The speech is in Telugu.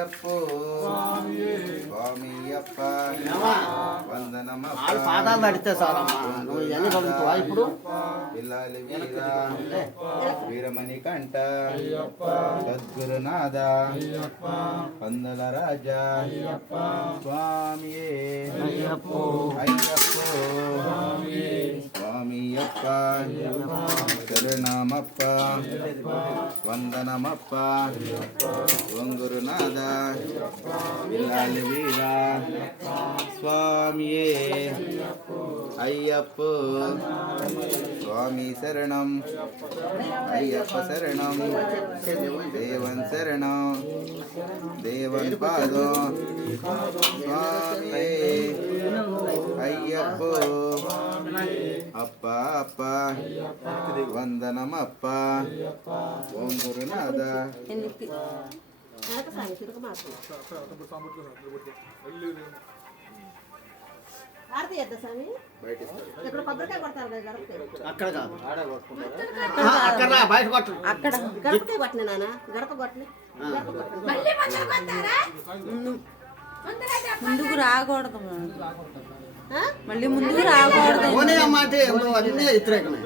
అయ్యప్పో స్వామియప్ప వందనమప్ప పాదాలు నడితే చాలమ్మా నువ్వు ఇవన్నీ చదువుతావా ఇప్పుడు పిల్లాలి వీర వీరమణి కంట సద్గురునాథ పందల రాజా స్వామియే అయ్యప్పో అయ్యప్పో స్వామియప్ప శరణమప్ప వందనమప్ప వంగురునాథ పిల్లాలి వీర స్వామియే అయ్యప్పో స్వామి శరణం అయ్యప్ప శరణం దేవన్ శరణం దేవన్ పాదం స్వామియే అయ్యప్పో అప్ప అప్ప వందనమప్ప ఓం గురునాథ అక్కడ కాదు అక్కడ బయట కొట్టు అక్కడ గడపకే కొట్టిన నాన్న గడప కొట్టిన ముందుకు రాకూడదు మళ్ళీ ముందుకు రాకూడదు అన్నీ వ్యతిరేకమే